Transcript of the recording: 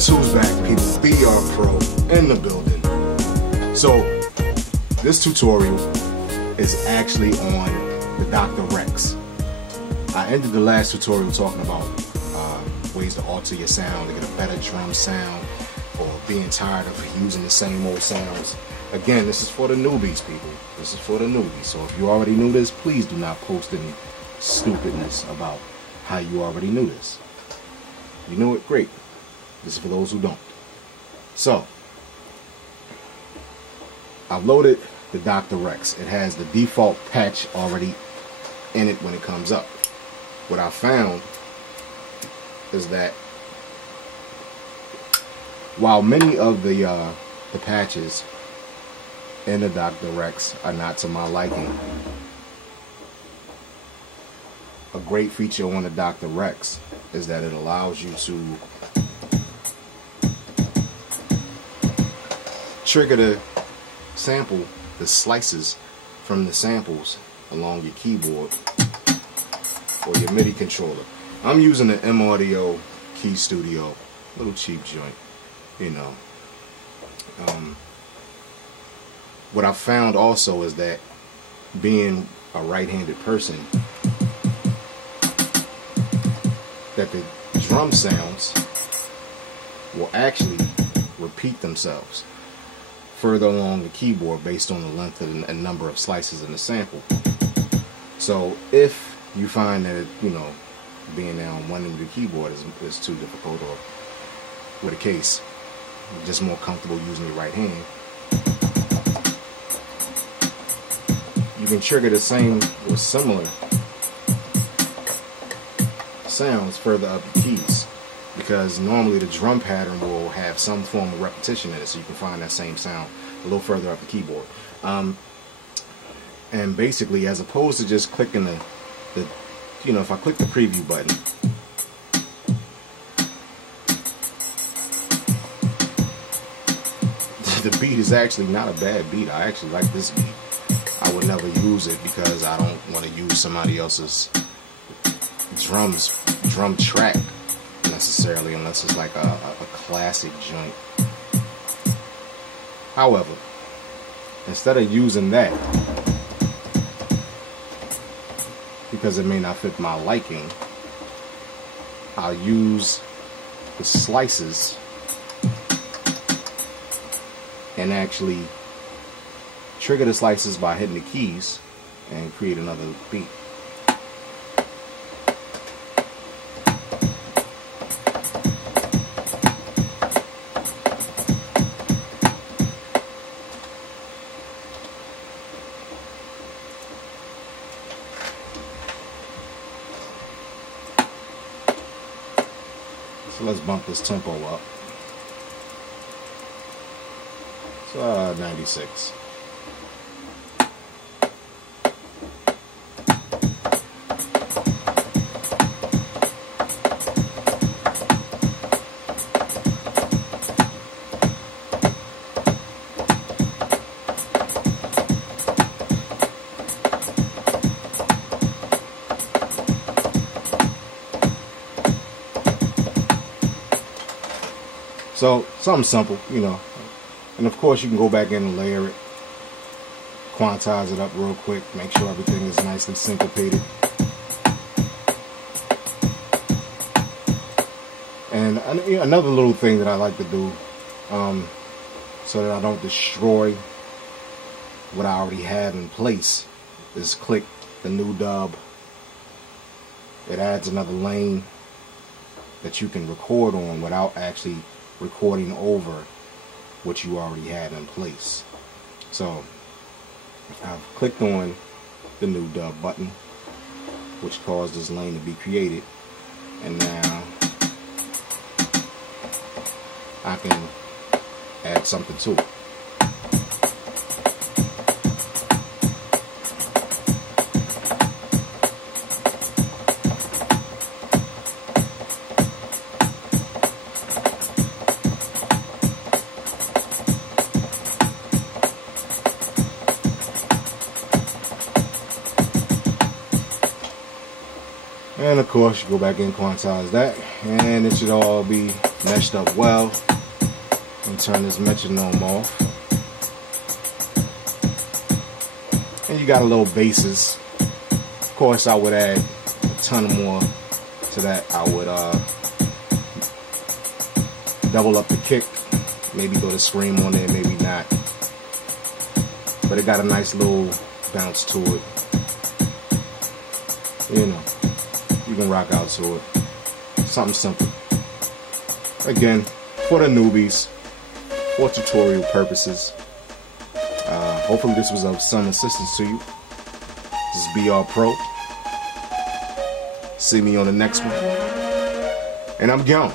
Guess who's back, people? BR Pro in the building. So, this tutorial is actually on the DrRex. I ended the last tutorial talking about ways to alter your sound, to get a better drum sound, or being tired of using the same old sounds. Again, this is for the newbies, people. This is for the newbies. So if you already knew this, please do not post any stupidness about how you already knew this. You knew it? Great. This is for those who don't. So, I've loaded the DrRex. It has the default patch already in it when it comes up. What I found is that while many of the patches in the DrRex are not to my liking, a great feature on the DrRex is that it allows you to trigger the sample, the slices from the samples along your keyboard or your MIDI controller. I'm using the M-Audio Key Studio, little cheap joint, you know. What I found also is that being a right-handed person, that the drum sounds will actually repeat themselves further along the keyboard based on the length and number of slices in the sample. So if you find that, you know, being down one end of the keyboard is too difficult, or with a case, you're just more comfortable using your right hand, you can trigger the same or similar sounds further up the keys, because normally the drum pattern will have some form of repetition in it, so you can find that same sound a little further up the keyboard. And basically, as opposed to just clicking the you know, if I click the preview button, the beat is actually not a bad beat. I actually like this beat. I would never use it because I don't want to use somebody else's drum track necessarily, unless it's like a classic joint. However, instead of using that, because it may not fit my liking, I'll use the slices and actually trigger the slices by hitting the keys and create another beat. So let's bump this tempo up. So 96. So, something simple, you know. And of course, you can go back in and layer it, quantize it up real quick, make sure everything is nicely syncopated. And another little thing that I like to do, so that I don't destroy what I already have in place, is click the new dub. It adds another lane that you can record on without actually recording over what you already had in place. So I've clicked on the new dub button, which caused this lane to be created, and now I can add something to it. And of course, you go back in, quantize that, and it should all be meshed up well. And turn this metronome off. And you got a little basses. Of course, I would add a ton more to that. I would double up the kick, maybe throw the scream on there, maybe not. But it got a nice little bounce to it. You know, you can rock out to it. Something simple. Again, for the newbies, for tutorial purposes. Hopefully this was of some assistance to you. This is BR Pro. See me on the next one. And I'm gone.